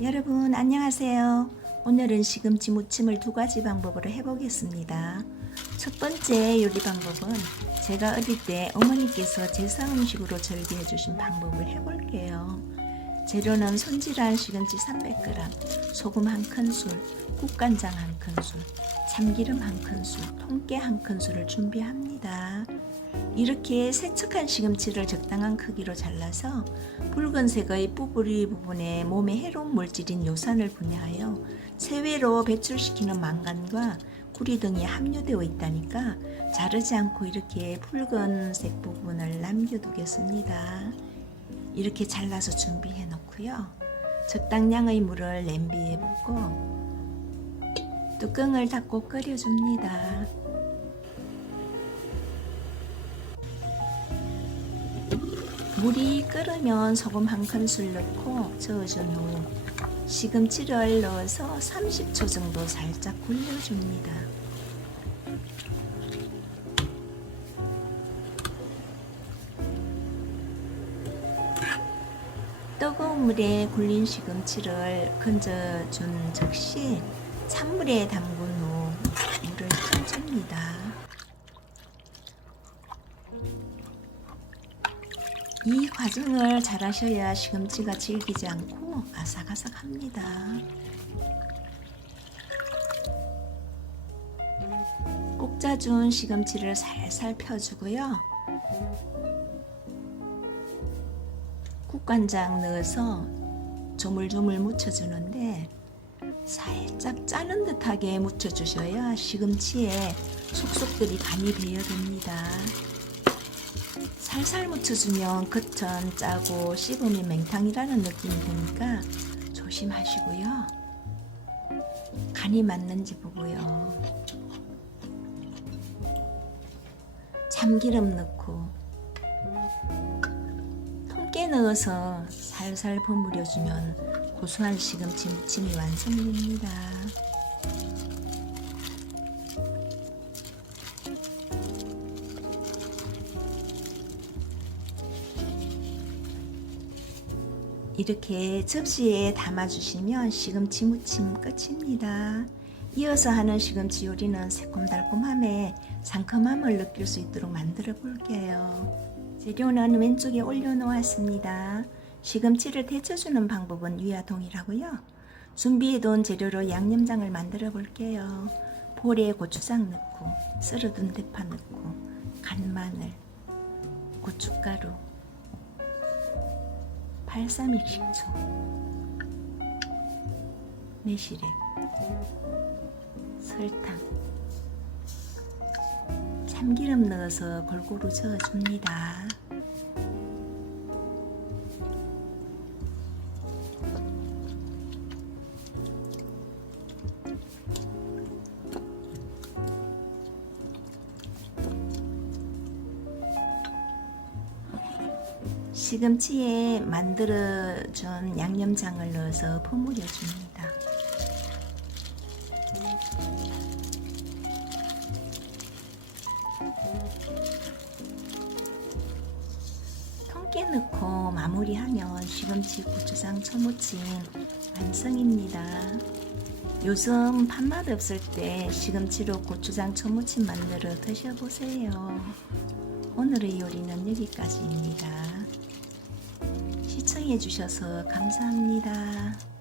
여러분 안녕하세요. 오늘은 시금치 무침을 두 가지 방법으로 해보겠습니다. 첫 번째 요리 방법은 제가 어릴 때 어머니께서 제사 음식으로 절개해 주신 방법을 해볼게요. 재료는 손질한 시금치 300g, 소금 한 큰술, 국간장 한 큰술, 참기름 한 큰술, 통깨 한 큰술을 준비합니다. 이렇게 세척한 시금치를 적당한 크기로 잘라서 붉은색의 뿌뿌리 부분에 몸에 해로운 물질인 요산을 분해하여 체외로 배출시키는 망간과 구리 등이 함유되어 있다니까 자르지 않고 이렇게 붉은색 부분을 남겨두겠습니다. 이렇게 잘라서 준비해 놓고요. 적당량의 물을 냄비에 붓고 뚜껑을 닫고 끓여줍니다. 물이 끓으면 소금 한 큰술 넣고 저어준 후 시금치를 넣어서 30초 정도 살짝 굴려줍니다. 뜨거운 물에 굴린 시금치를 건져준 즉시 찬물에 담근 후 물을 쪄줍니다. 이 과정을 잘 하셔야 시금치가 질기지 않고 아삭아삭합니다. 꼭 짜준 시금치를 살살 펴주고요. 국간장 넣어서 조물조물 묻혀주는데 살짝 짜는 듯하게 묻혀주셔야 시금치에 속속들이 간이 배어듭니다. 살살 묻혀주면 겉은 짜고 씹으면 맹탕이라는 느낌이 드니까 조심하시고요. 간이 맞는지 보고요. 참기름 넣고 통깨 넣어서 살살 버무려주면 고소한 시금치 무침이 완성됩니다. 이렇게 접시에 담아주시면 시금치 무침 끝입니다. 이어서 하는 시금치 요리는 새콤달콤함에 상큼함을 느낄 수 있도록 만들어 볼게요. 재료는 왼쪽에 올려놓았습니다. 시금치를 데쳐주는 방법은 위와 동일하고요. 준비해둔 재료로 양념장을 만들어 볼게요. 볼에 고추장 넣고 썰어둔 대파 넣고 간마늘, 고춧가루, 발사믹 식초, 매실액, 설탕, 참기름 넣어서 골고루 저어줍니다. 시금치에 만들어준 양념장을 넣어서 버무려 줍니다. 통깨 넣고 마무리하면 시금치 고추장 초무침 완성입니다. 요즘 밥맛 없을 때 시금치로 고추장 초무침 만들어 드셔보세요. 오늘의 요리는 여기까지입니다. 시청해 주셔서 감사합니다.